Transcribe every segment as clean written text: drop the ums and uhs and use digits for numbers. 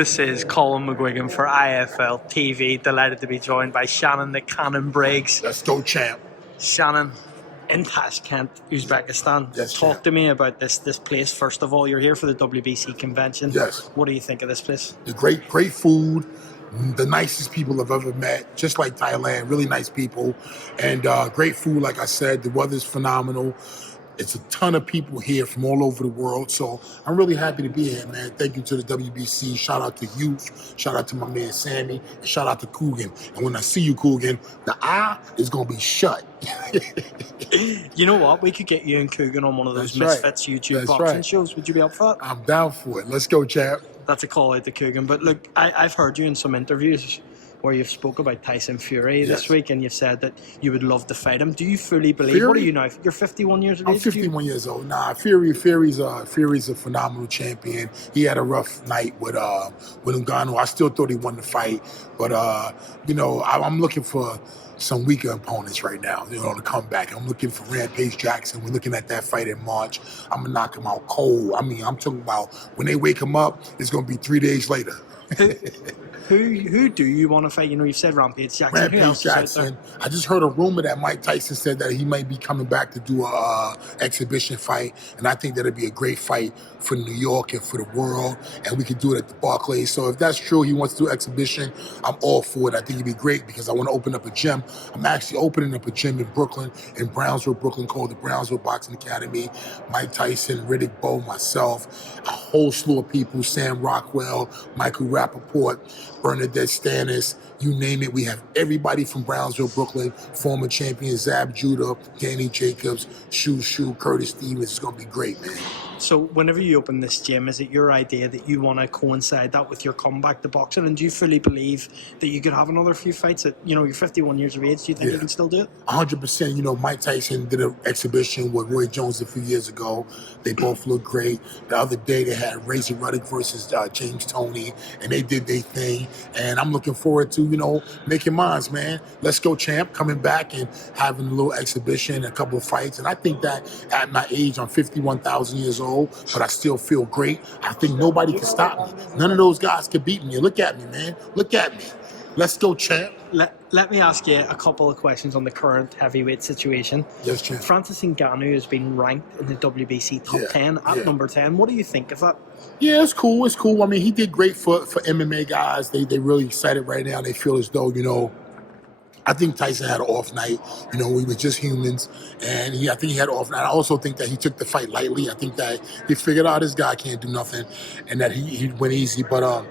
This is COLM McGuigan for IFL TV. Delighted to be joined by Shannon the Cannon Briggs. Let's go, champ. Shannon, in Tashkent, Uzbekistan. Yes, Talk champ. to me about this place. First of all, you're here for the WBC convention. Yes. What do you think of this place? The great food, the nicest people I've ever met, just like Thailand, really nice people. And great food, like I said, the weather's phenomenal. It's a ton of people here from all over the world. So I'm really happy to be here, man. Thank you to the WBC. Shout out to you. Shout out to my man, Sammy. And shout out to Coogan. And when I see you, Coogan, the eye is going to be shut. You know what? We could get you and Coogan on one of those That's Misfits right. YouTube That's boxing right. shows. Would you be up for that? I'm down for it. Let's go, champ. That's a call out to Coogan. But look, I've heard you in some interviews where you've spoke about Tyson Fury this week, and you've said that you would love to fight him. Do you fully believe? Fury? What are you now? You're 51 years old. I'm 51 years old. Nah, Fury's a phenomenal champion. He had a rough night with Ngannou. I still thought he won the fight, but you know, I'm looking for some weaker opponents right now, you know, to come back. I'm looking for Rampage Jackson. We're looking at that fight in March. I'm gonna knock him out cold. I mean, I'm talking about when they wake him up, it's gonna be 3 days later. Who do you want to fight? You know, you've said Rampage Jackson. Rampage Jackson. I just heard a rumor that Mike Tyson said that he might be coming back to do a exhibition fight, and I think that'd be a great fight for New York and for the world, and we could do it at the Barclays. So if that's true, he wants to do exhibition, I'm all for it. I think it'd be great because I want to open up a gym. I'm actually opening up a gym in Brooklyn, in Brownsville, Brooklyn, called the Brownsville Boxing Academy. Mike Tyson, Riddick Bowe, myself, a whole slew of people, Sam Rockwell, Michael Rappaport, Bernadette Stannis, you name it. We have everybody from Brownsville, Brooklyn, former champion Zab Judah, Danny Jacobs, Shu, Curtis Stevens. It's going to be great, man. So whenever you open this gym, is it your idea that you want to coincide that with your comeback to boxing? And do you fully believe that you could have another few fights at, you know, you're 51 years of age? Do you think you can still do it? 100%. You know, Mike Tyson did an exhibition with Roy Jones a few years ago. They both looked great. The other day they had Razor Ruddock versus James Toney, and they did their thing. And I'm looking forward to, you know, making mines, man. Let's go, champ, coming back and having a little exhibition, a couple of fights. And I think that at my age, I'm 51,000 years old, but I still feel great. I think nobody can stop me. None of those guys can beat me. Look at me, man. Look at me. Let's go, champ. Let me ask you a couple of questions on the current heavyweight situation. Yes, champ. Francis Ngannou has been ranked in the WBC top 10 at number 10. What do you think of that? Yeah, it's cool. It's cool. I mean, he did great for MMA guys. They really excited right now. They feel as though, you know, I think Tyson had an off night. You know, we were just humans, and I think he had an off night. I also think that he took the fight lightly. I think that he figured out this guy can't do nothing, and that he went easy. But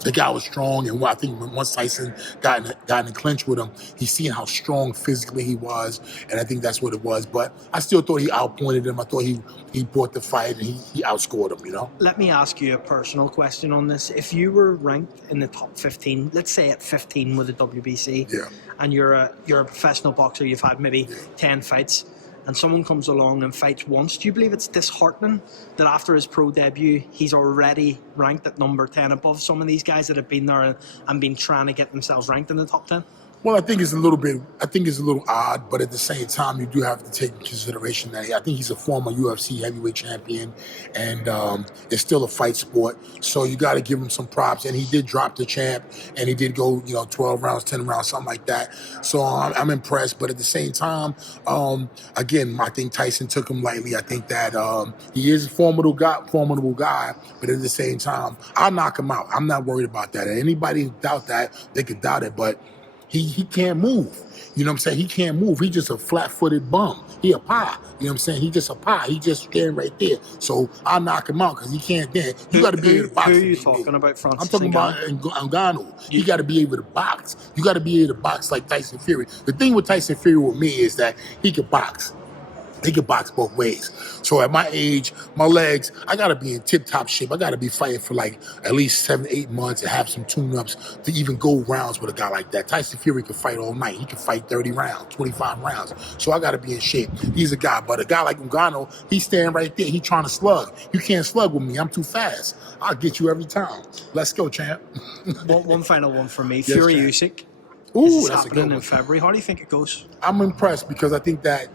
the guy was strong, and I think once Tyson got in a clinch with him, he's seen how strong physically he was, and I think that's what it was. But I still thought he outpointed him. I thought he brought the fight, and he outscored him, you know? Let me ask you a personal question on this. If you were ranked in the top 15, let's say at 15 with the WBC, and you're a professional boxer, you've had maybe 10 fights, and someone comes along and fights once, do you believe it's disheartening that after his pro debut, he's already ranked at number 10 above some of these guys that have been there and been trying to get themselves ranked in the top 10? Well, I think it's a little odd, but at the same time, you do have to take into consideration that I think he's a former UFC heavyweight champion, and it's still a fight sport. So you got to give him some props. And he did drop the champ, and he did go, you know, 12 rounds, 10 rounds, something like that. So I'm impressed. But at the same time, again, I think Tyson took him lightly. I think that he is a formidable guy, but at the same time, I'll knock him out. I'm not worried about that. And anybody who doubt that, they could doubt it, but he can't move. You know what I'm saying? He can't move. He's just a flat-footed bum. He a pie. You know what I'm saying? He just a pie. He just standing right there. So I'll knock him out because he can't dance. You got to be able to box. Who are you talking about, Francis? I'm talking about Ngannou. You got to be able to box. You got to be able to box like Tyson Fury. The thing with Tyson Fury with me is that he could box. He could box both ways. So at my age, my legs, I got to be in tip-top shape. I got to be fighting for like at least 7-8 months and have some tune-ups to even go rounds with a guy like that. Tyson Fury can fight all night. He can fight 30 rounds, 25 rounds. So I got to be in shape. He's a guy. But a guy like Ngannou, he's standing right there. He's trying to slug. You can't slug with me. I'm too fast. I'll get you every time. Let's go, champ. One final one for me. Yes, Fury champ. Usyk. Ooh, This is that's a good happening in one. February. How do you think it goes? I'm impressed because I think that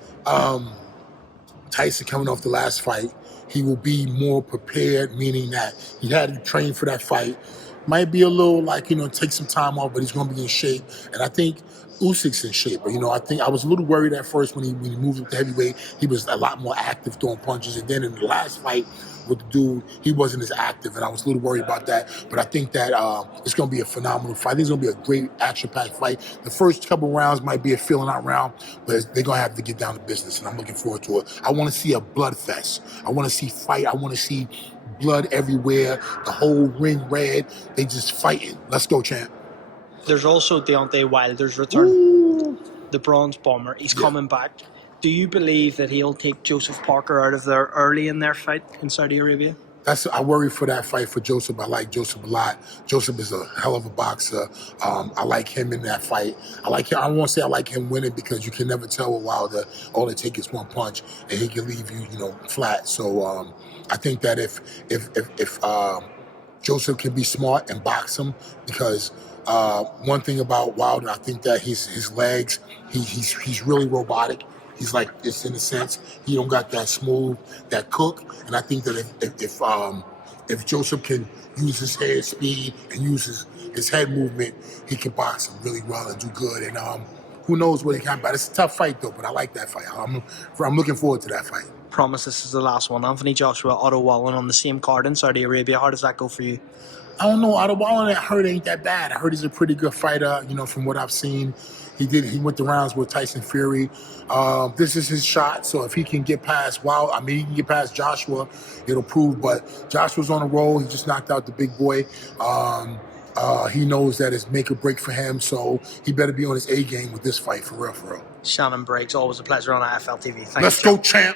Tyson coming off the last fight, he will be more prepared, meaning that he had to train for that fight. Might be a little like, take some time off, but he's going to be in shape. And I think Usyk's in shape. But, I think I was a little worried at first when he moved up to heavyweight. He was a lot more active throwing punches. And then in the last fight with the dude, he wasn't as active. And I was a little worried about that. But I think that it's going to be a phenomenal fight. I think it's going to be a great action-packed fight. The first couple rounds might be a filling out round, but they're going to have to get down to business. And I'm looking forward to it. I want to see a blood fest. I want to see fight. I want to see blood everywhere, the whole ring red. They just fighting. Let's go, champ. There's also Deontay Wilder's return. Ooh. The bronze bomber. He's coming back. Do you believe that he'll take Joseph Parker out of there early in their fight in Saudi Arabia? I worry for that fight for Joseph. I like Joseph a lot. Joseph is a hell of a boxer. I like him in that fight. I don't want to say I like him winning because you can never tell with Wilder. All it takes is one punch and he can leave you, flat. So I think that if Joseph can be smart and box him, because one thing about Wilder, I think that his legs, he's really robotic. He's like this in a sense. He don't got that smooth, that cook. And I think that if Joseph can use his head speed and use his head movement, he can box him really well and do good. And who knows what he can. But it's a tough fight though. But I like that fight. I'm looking forward to that fight. Promise this is the last one. Anthony Joshua, Otto Wallen on the same card in Saudi Arabia. How does that go for you? I don't know. Otto Wallen, I heard ain't that bad. I heard he's a pretty good fighter. From what I've seen. He went the rounds with Tyson Fury. This is his shot. So if he can get past he can get past Joshua, it'll prove. But Joshua's on a roll. He just knocked out the big boy. He knows that it's make or break for him. So he better be on his A game with this fight, for real, for real. Shannon, Briggs, always a pleasure on IFL TV. Let's go, champ.